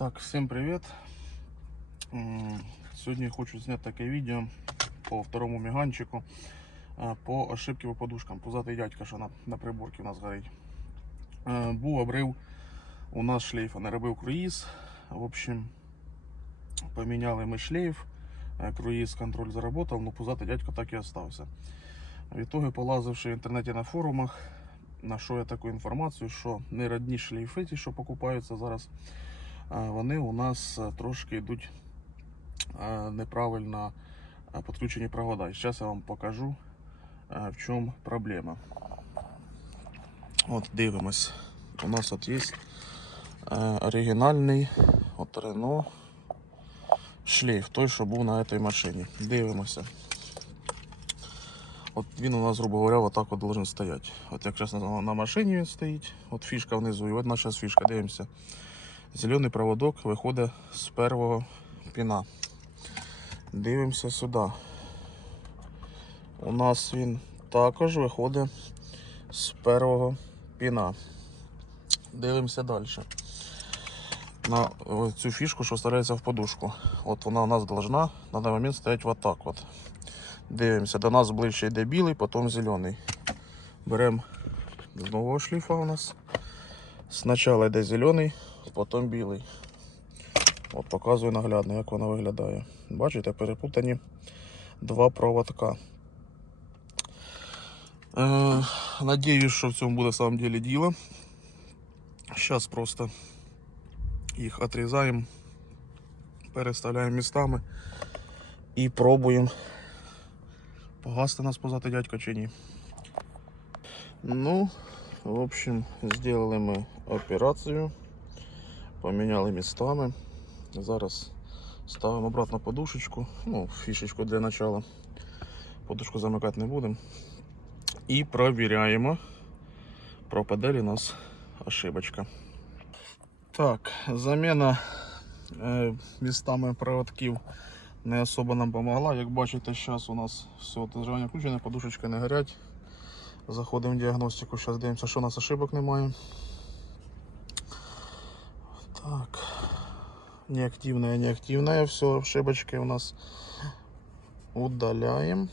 Так, всім привіт. Сьогодні хочу зняти таке відео по второму міганчику е, по ошибки по подушкам. Пузатий дядька, що на, на приборці у нас горить. Е, Був обрив у нас шлейфа, не робив круїз. В общем, поміняли ми шлейф, е, круїз контроль заработав, але пузатий дядько так і остався. В итоге, полазивши в інтернеті на форумах, знайшов я таку інформацію, що не родні шлейфи, ті, що покупаються зараз, вони у нас е, трошки йдуть е, неправильно е, підключені провода. Зараз я вам покажу, в чому проблема. От дивимось. У нас от є оригінальний от Renault шлейф, той, що був на цій машині. Дивимося. От він у нас, грубо говоря, вот так от должен стоять. От як зараз на, машині він стоїть, от фішка внизу, і от наша фішка, дивимося. Зелений проводок виходить з первого піна. Дивимося сюди. У нас він також виходить з первого піна. Дивимося далі. На цю фішку, що вставляється в подушку. От вона у нас должна на даний момент стоять вот так от. Дивимося, до нас ближче йде білий, потім зелений. Беремо з нового шліфа у нас. Спочатку йде зелений, потім білий. От показую наглядно, як вона виглядає. Бачите, перепутані два проводка. Е, надіюсь, що в цьому буде в самом деле діло. Зараз просто їх отрізаємо, переставляємо містами і пробуємо погасти нас позати дядько чи ні. Ну, в общем, сделали ми операцію, поміняли містами. Зараз ставимо обратно подушечку, ну, фішечку для начала. Подушку замикати не будемо. І провіряємо, пропаде ли у нас ошибочка. Так, заміна е, містами проводків не особо нам допомогла. Як бачите, зараз у нас все отраження включене, подушечки не горять. Заходимо в діагностику, зараз дивимося, що у нас ошибок немає. Так. Неактивная, неактивная. Все, ошибочки у нас удаляємо.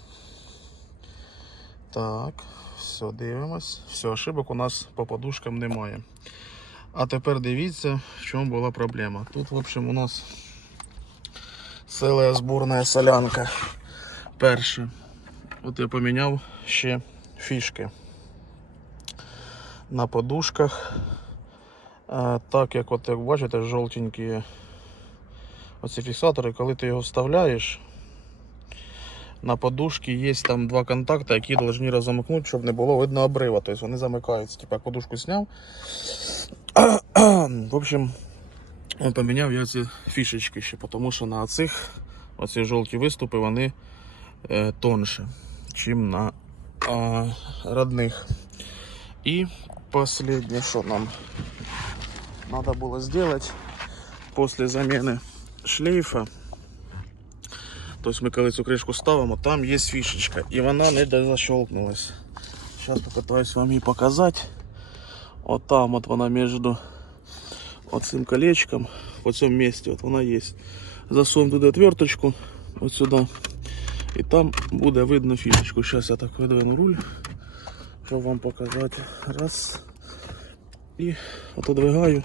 Так, все, дивимось. Все, ошибок у нас по подушкам немає. А тепер дивіться, в чому була проблема. Тут, в общем, у нас Целая зборна солянка. Перше. От я поміняв ще фішки на подушках. Так як от як бачите, жовтенькі оці фіксатори, коли ти його вставляєш, на подушці є там два контакти, які повинні розамкнути, щоб не було видно обрива. Тобто вони замикаються. Типа подушку зняв. В общем, поміняв я ці фішечки ще, тому що на цих оці жовті виступи вони е, тонше, чим на е, родних. І останнє, що нам треба було зробити після заміни шлейфа. Тобто ми коли цю кришку ставимо, там є фішечка і вона не защелкнулась. Зараз попытаюсь вам її показати. От там от вона між оцим колечком в цьому місці от вона є. Засунемо туди отверточку от сюди. І там буде видно фішечку. Зараз я так видвину руль, щоб вам показати. Раз. І отодвигаю.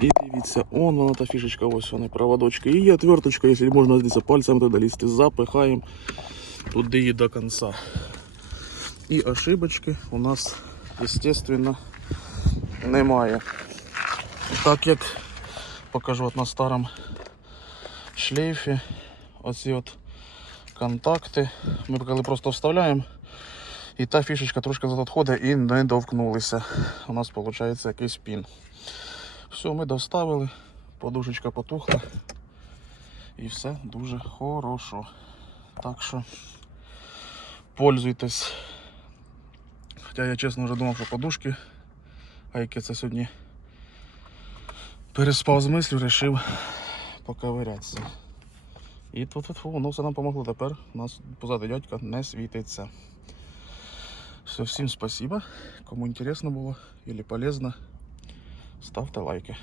І дивіться, он вона та фішечка, ось вони, проводочки. І отверточка, якщо можна дивіться, пальцем туди лізти, запихаємо туди її до кінця. І ошибочки у нас, естественно, немає. Так як покажу от на старому шлейфі, оці от контакти. Ми коли просто вставляємо, і та фішечка трошки відходить і не довкнулися. У нас виходить якийсь пін. Все, ми доставили, подушечка потухла і все дуже хорошо. Так що пользуйтесь. Хоча я чесно вже думав, що подушки, а яке це сьогодні переспав з мислю, вирішив поковирятися. І тут тут воно все нам помогло. Тепер у нас позаду дядька не світиться. Все, всім спасибо. Кому інтересно було или полезно, ставте лайки.